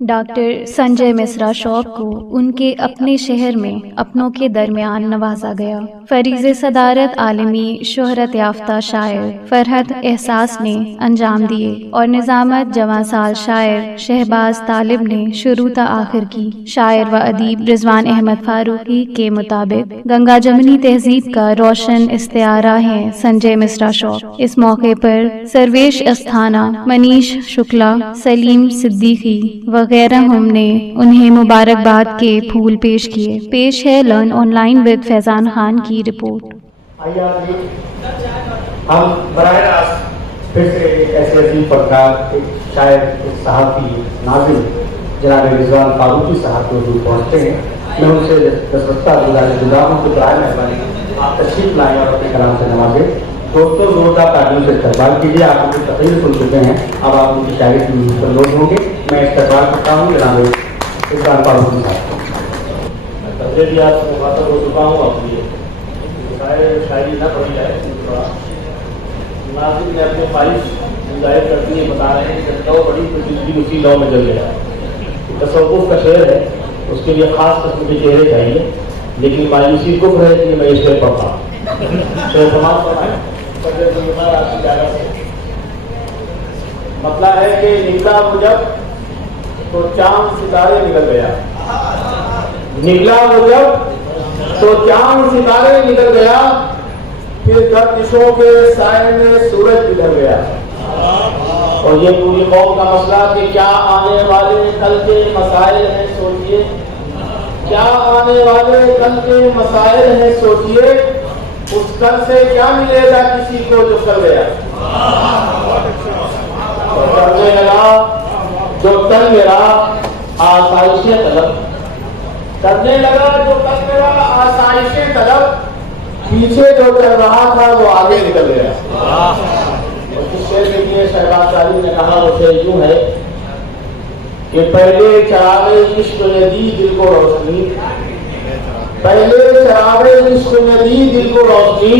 Doctor Sanjay Mishra शौक को उनके अपने शहर में अपनों के दरमियान नवाजा गया। फरीज़ सदारत आलमी शोहरत याफ्ता शायर फरहत एहसास ने अंजाम दिए और निज़ामत जवासाल शायर शहबाज तालिब ने शुरू ता आखिर की। शायर व अदीब रिजवान अहमद फारूकी के मुताबिक गंगा जमनी तहजीब का रोशन इस्तिआरा है संजय मिश्रा शौक। इस मौके पर सर्वेश अस्थाना, मनीष शुक्ला, सलीम सिद्दीकी वगैरह हमने उन्हें मुबारकबाद के फूल पेश किए। पेश है learn online with Faizan Khan की रिपोर्ट। हम बराह रास्त फिर से ऐसे अजीब पत्रकार एक शायर एक सहाफ़ी नाज़िम जनाब रिजवान फारूकी साहब को दूर पहुँचते हैं। मैं उनसे दसवत्ता गुजारिश को बराह मेहरबानी आप तशरीफ लाएँ और अपने कलाम से नवाजें। दोस्तों जोरदार तालियों से इस्तकबाल कीजिए। आप उनकी तकरीर सुन चुके हैं, अब आप उनकी शायरी की लोग होंगे। मैं इस्तकबाल करता हूँ जनाब रिजवान फारूकी साहब। पहले भी आपसे मुखातब हो चुका हूँ, अब ये शायरी न पढ़ी जाए। नाज़िम ने अपने ख्वाहिश जाहिर करती है, बता रहे हैं कि लौ बड़ी तो जिंदगी उसी लौ में जल गया। तसव्वुफ का शेर है, उसके लिए ख़ास किस्म के चेहरे चाहिए, लेकिन मायूसी कुफ्र है कि मैं ये शेर पढ़ता हूँ। शेर समाज पढ़ाएँ मतलब है कि निकला वो जब तो चांद सितारे निकल गया, निकला वो जब तो चांद सितारे निकल गया, फिर गर्दिशों के साए में सूरज बिखर गया। और ये पूरी कौम का मसला कि क्या आने वाले कल के मसाइल हैं सोचिए, क्या आने वाले कल के मसाइल हैं सोचिए, उस कल से क्या मिलेगा किसी को जो कल गया। तो करने लगा जो कल मेरा आसाइशें तलब, करने लगा जो कल मेरा आसाइशें तलब, पीछे जो चल रहा था वो आगे निकल गया। और इस शेर के लिए शहबाज तालिब ने कहा, वो शेर यूं है कि पहले चरागे इश्क ने दी दिल को रोशनी, पहले चरागे इश्क ने दी दिल को रोशनी,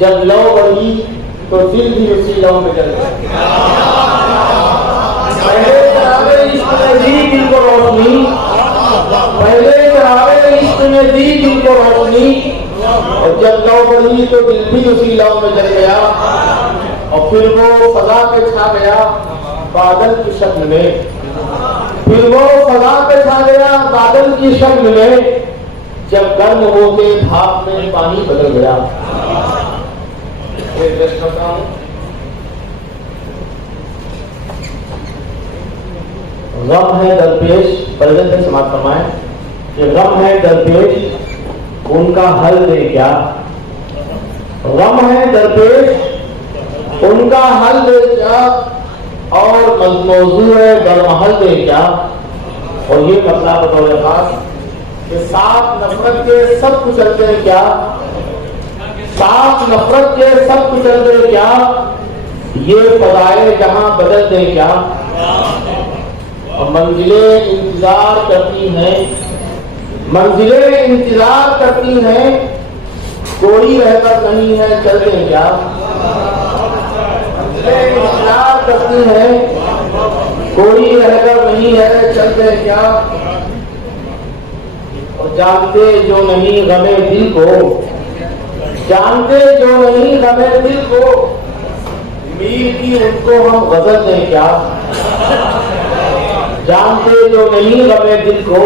जब लौ बढ़ी तो दिल भी उसी लौ में जल गया। पहले चरागे इश्क ने दी दिल को रोशनी, पहले चरागे इश्क ने दी दिल को रोशनी, और जब लौ बढ़ी तो दिल भी उसी लौ में जल गया। और फिर वो फजा पे छा गया बादल की शक्ल में, फिर वो फजा पे छा गया बादल की शक्ल में, जब गर्म होके भाप में पानी बदल गया। गम है दरपेश, परिजन से समाप्त फरमाएं कि गम है दरपेश उनका हल दे क्या, गम है दरपेश उनका हल दे क्या, और मौजू है बरमहल दे क्या। और ये मतलब बतौर खास कि साथ नफरत के सब कुछ चलते हैं क्या, साथ नफरत के सब कुछ चलते हैं क्या, ये फजाए जहां बदल दे क्या। और मंजिलें इंतजार करती हैं, मंजिलें इंतजार करती हैं, कोई रहकर नहीं है चलते क्या। मंजिलें इंतजार करती हैं, कोई रहकर नहीं है चलते क्या। और जानते जो नहीं गमे दिल को, जानते जो नहीं गमे दिल को, मीर की उनको हम गजल दें क्या। जानते जो नहीं गमे दिल को,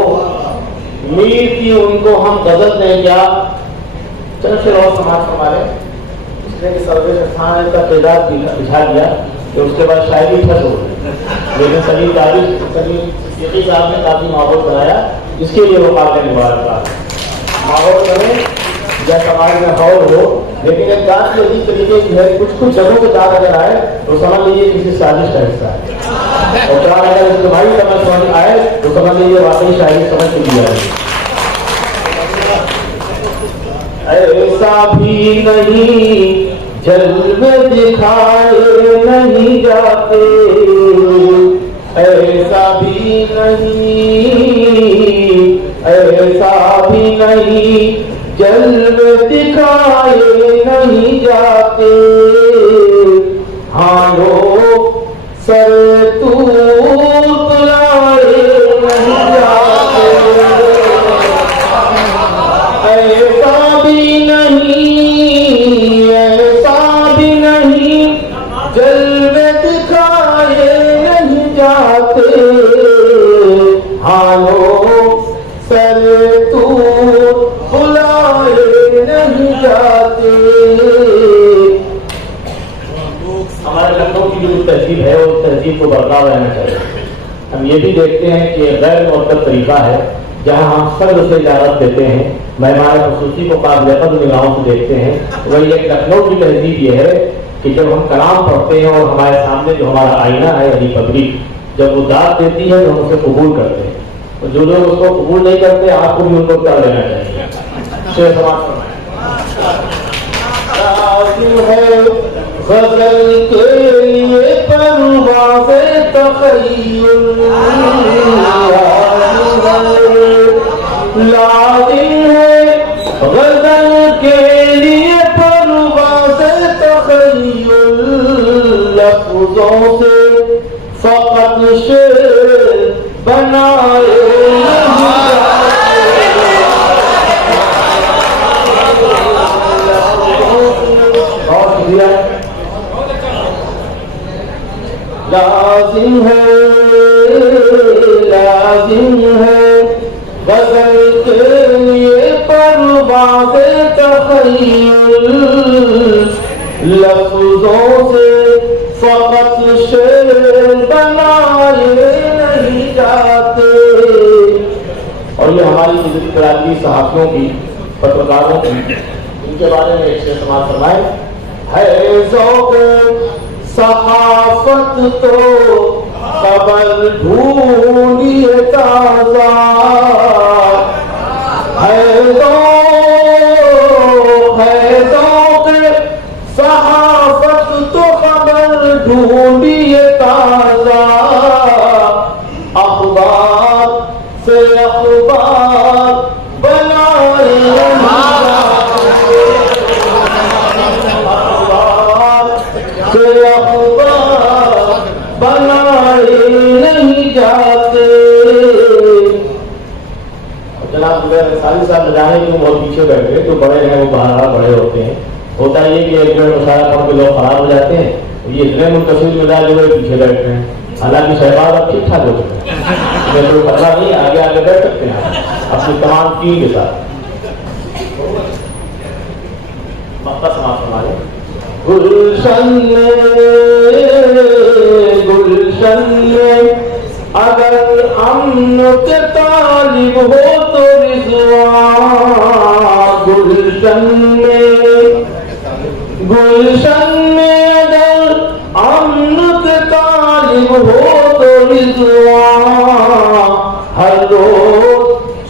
मीर की उनको हम गजल दें क्या। चलो फिर और समाज हमारे इसने सर्वेश स्थान का किरदार बुझा दिया कि उसके बाद शायरी फंस हो गई, लेकिन सलीम सिद्दीकी साहब ने काफी माहौल बनाया, इसके लिए वो काफी मुबारकबाद। माहौल बने या समाज में हौल हो, लेकिन एक दाद की अजीब तरीके की है, कुछ जगहों के दाद अगर आए तो समझ लीजिए किसी साजिश का हिस्सा है, और दाद अगर इसके भाई समझ आए तो समझ लीजिए वाकई शायरी समझ के लिया है। ऐसा भी नहीं जल्द दिखाए नहीं जाते, ऐसा भी नहीं जल्द दिखाए नहीं जाते। हाँ लो सर तू बुलाए जाते, हालों सर तू बुलाए नहीं जाते। हमारे लखनऊ की जो तहजीब है उस तहजीब को बरकरार रहना चाहिए। हम ये भी देखते हैं कि गैर मुअत्तब तरीका है जहाँ हम सब्र से इजाजत देते हैं, मेहमान खसूसी को काबिल निगाहों से देखते हैं। वही एक लखनऊ की तहजीब ये है कि जब हम कलाम पढ़ते हैं और हमारे सामने जो हमारा आईना है यानी पब्लिक जब वो दाद देती है तो हम उसे कबूल करते हैं, तो जो लोग उसको कबूल नहीं करते आपको भी उनको कर लेना चाहिए। शेर समाज है गजल के लिए परवाज़े तख़य्युल, लाज़िम है गजल के लिए परवाज़े तख़य्युल, लफ्ज़ों से फ़क़त शेर बनाए लाज़िम है गज़ल के लिए परवाज़े तख़य्युल, लफ्ज़ों से फ़क़त शेर बनाए नहीं जाते। और ये हमारी जिंदगी कराची सहाफ़ियों की, पत्रकारों की, इनके बारे में एक शेर समाज फरमाए है ज़ौक़ सहाफत तो खबर ढूंढिए ताज़ा, है ज़ौक़ सहाफत तो खबर ढूंढिए ताज़ा, अखबार से अखबार बनाए बनाए नहीं जाते। जनाब सारी साल जाने क्यों बहुत पीछे बैठे, जो बड़े हैं वो बाहर बड़े होते हैं। होता ये कि एक डेढ़ मुशायरा पढ़ के लोग खराब हो जाते हैं, ये इतने मुंतशिर मिला जो पीछे बैठते हैं। हालांकि शहबाज अब ठीक ठाक हो चुके हैं, कोई खतरा नहीं, आगे आगे बैठ सकते हैं अपनी तमाम टीम के साथ। मक्का समाप्त हमारे गुलशन में अगर अमन के तालिब हो तो रिज़वान, गुलशन में अगर अमन के तालिब हो तो रिज़वान, हर रोज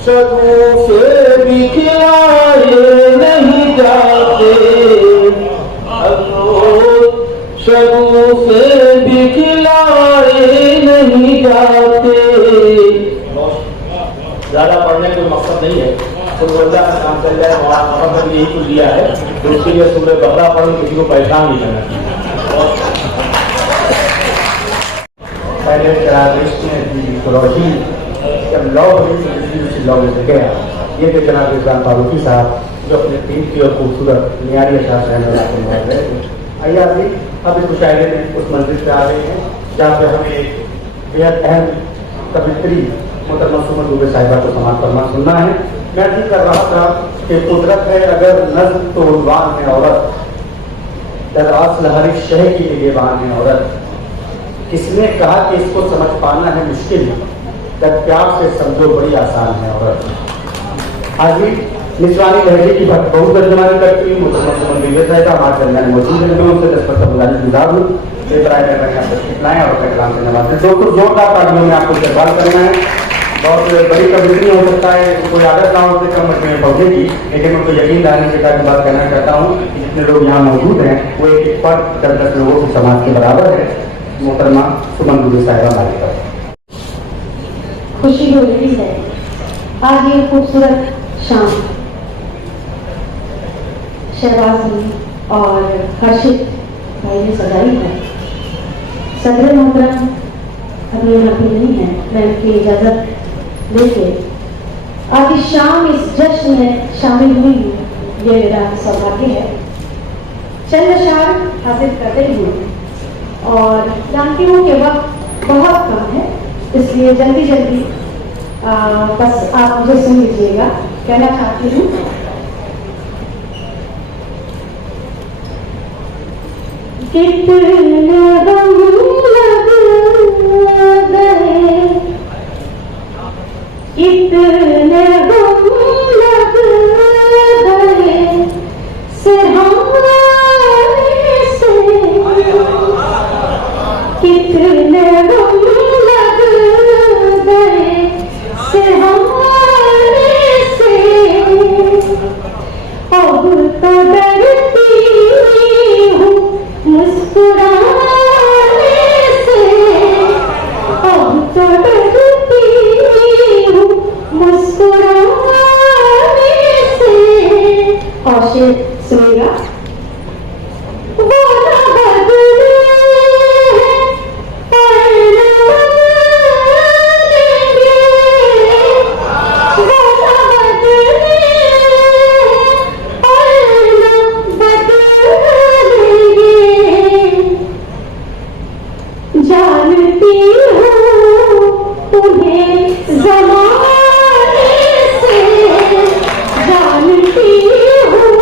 शगुफ़े भी खिलाए नहीं जाते, शगुफ़े भी खिलाए नहीं जाते। ज़्यादा पढ़ने कोई मकसद नहीं है, तो रोज़ा का काम चल जाए, मोहम्मद ने यही कुछ दिया है, तो उसके लिए सूरह बकरा पढ़ किसी को परेशान नहीं करना चाहिए। पहले रोशी जब लॉ बनी लॉ में गया, ये थे जनाब इस्लाम फारूकी साहब जो अपने टीम की और खूबसूरत नियारी शाह रहे थे। आइए अभी अब इस मुशायरे में उस मंजिल पे आ रहे हैं जहाँ पे हमें एक बेहद अहम कवित्री मोहतरमा सुमन दुबे साहिबा को समाज फरमा सुनना है। मैं ठीक कर रहा था कि कुदरत है अगर नज़्म तो उन्वान है औरत, दराज लहरी शह की निगहबान है औरत, किसने कहा कि इसको समझ पाना है मुश्किल, जब प्यार से समझो बड़ी आसान है औरत। आज भी निस्वानी लहजे की बहुत तर्जमानी करती हूँ मोहतरमा सुमन दुबे साहिबा हमारे दरमियान मौजूद है। मैं उनसे 10 मिनट गुजारिश गुजार हूँ लाएँ और अपने कलाम से नवाजें। दोस्तों जोरदार तालियों में आपको इस्तेमाल करना है। बहुत बड़ी कवित्री हो सकता है, कोई आदत ना हो कम में पहुँचेगी, लेकिन उनको यकीन दिलाने के साथ बात करना चाहता हूँ कि जितने लोग यहाँ मौजूद हैं वो एक पर 10 लोगों की समाज के बराबर है। मोहतरमा सुमन दुबे साहिबा हमारे पास खुशी हो रही है आज ये खूबसूरत शाम शहबाज और हर्षित भाई ने सजाई है। सदर मोहतरम अभी यहाँ पे नहीं है, मैं उनकी इजाज़त लेके आज इस शाम इस जश्न में शामिल हुई हूँ, ये मेरा सौभाग्य है। चंद अशार हासिल कर रही हूँ और जानती हूँ कि वक्त बहुत कम है, इसलिए जल्दी जल्दी बस आप मुझे सुन लीजिएगा। कहना चाहती हूँ, कितने गम लग गए, कितने गम लग गए सिरहाने से, कितने गम लग गए सिरहाने से, अब तो डरती हूँ मुस्कुराने से, अब तो डरती हूँ मुस्कुराने से। और शेर सुनेगा, वो ना बदले पर न बदलेंगे, वो ना बदले पर न बदलेंगे। जानती हूँ उन्हें ज़माने से, जानती हूँ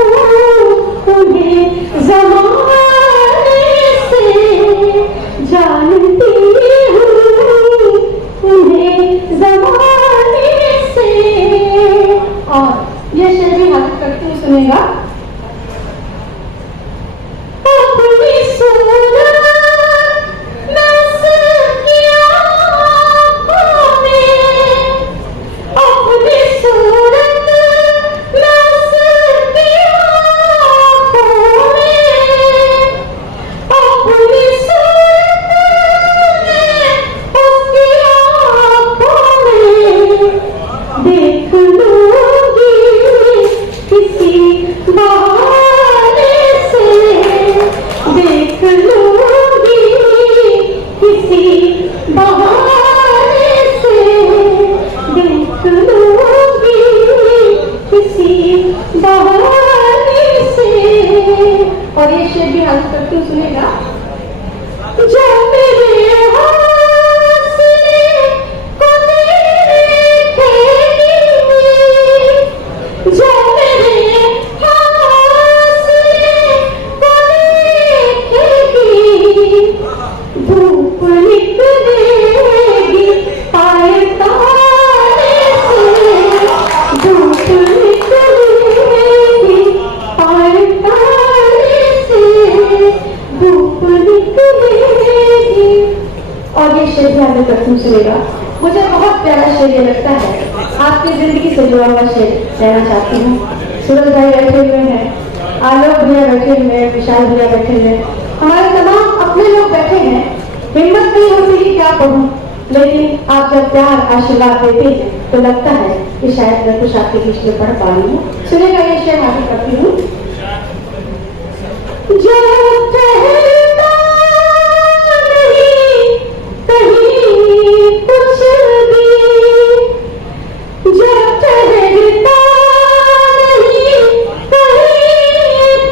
उन्हें ज़माने से, जानती हूँ उन्हें ज़माने से। और ये शेर भी हाथ करते हुए सुनेगा, अपनी सूरत में सबकी आँखों में, अपनी सूरत में सबकी आँखों में, अपनी सूरत में उसकी आँखों में, देख लूँगी किसी बहाने से, देख लूँगी किसी बहाने से, देख लूँगी किसी बहाने से। और ये शेर भी हाथ करके सुनेगा, जब मेरे हौसले को देखेगी, जब मेरे हौसले को देखेगी, धूप निकलेगी पाए तारे से, धूप निकलेगी पाए तारे से, धूप निकलेगी। और ये शेर भी हमें प्रथम सुनेगा, मुझे बहुत प्यारा शेर ये लगता है, आपकी जिंदगी से जुड़ा हुआ शेर कहना चाहती हूँ। सूरज भाई बैठे हुए हैं, आलोक भैया बैठे हुए हैं, विशाल भैया बैठे हुए हैं, हमारे तमाम अपने लोग बैठे हैं। हिम्मत नहीं होती कि क्या पढ़ूं, लेकिन आप जब प्यार आशीर्वाद देते हैं तो लगता है कि शायद मैं कुछ आपके बीच में पढ़ पा रही हूँ। सुनेगा ये शेर हासिल करती हूँ, जब ठहरता नहीं कहीं कुछ भी, जब ठहरता नहीं कहीं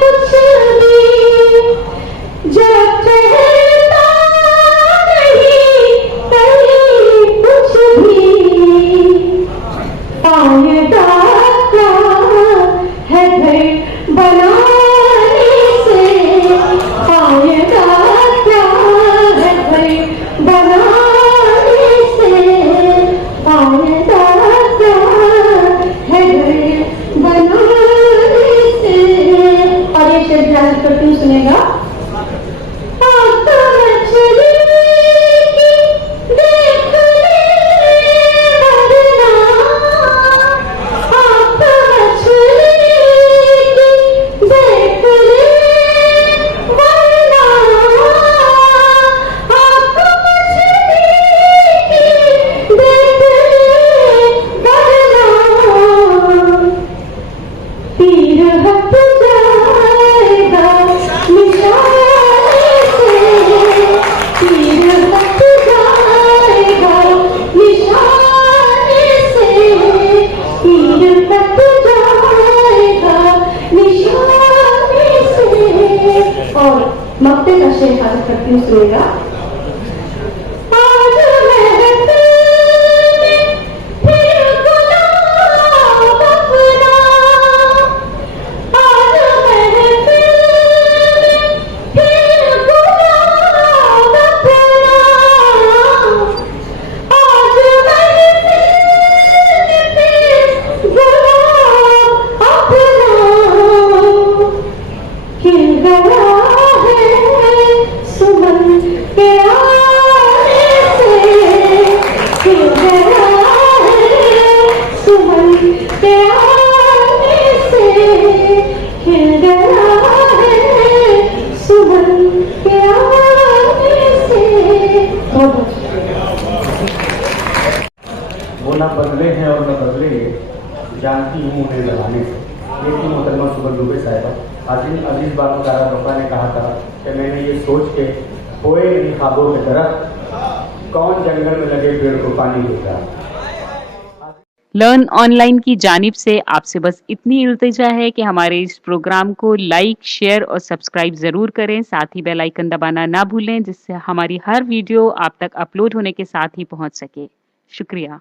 कुछ भी, जब ठहरता नहीं कहीं कुछ भी, फायदा क्या है घर बनाने से, फायदा क्या है घर बनाने से, फायदा क्या है घर बनाने से। और ये शेर ध्यान करती हूँ, सुनेगा, मछली की देख ले वरना, मछली की देख ले वरना, मछली की देख ले वरना, तीर हट जाएगा निशाने से, तीर हट जाएगा निशाने से, तीर हट जाएगा निशाने से। और मक्ते का शेर हाजिर करती हूँ, सुनेगा, आज महफिल वो न बदले हैं और न बदलेंगे, जानती हूँ उन्हें लगाने से। लेकिन मोहतरमा सुबह दुबे साहिबा, अजीज बानो तारा बप्पा ने कहा था कि मैंने ये सोच के खोए इन ख्वाबों के दरख्त, कौन जंगल में लगे पेड़ को पानी देगा। लर्न ऑनलाइन की जानिब से आपसे बस इतनी इल्तिजा है कि हमारे इस प्रोग्राम को लाइक, शेयर और सब्सक्राइब जरूर करें। साथ ही बेल आइकन दबाना ना भूलें, जिससे हमारी हर वीडियो आप तक अपलोड होने के साथ ही पहुंच सके। शुक्रिया।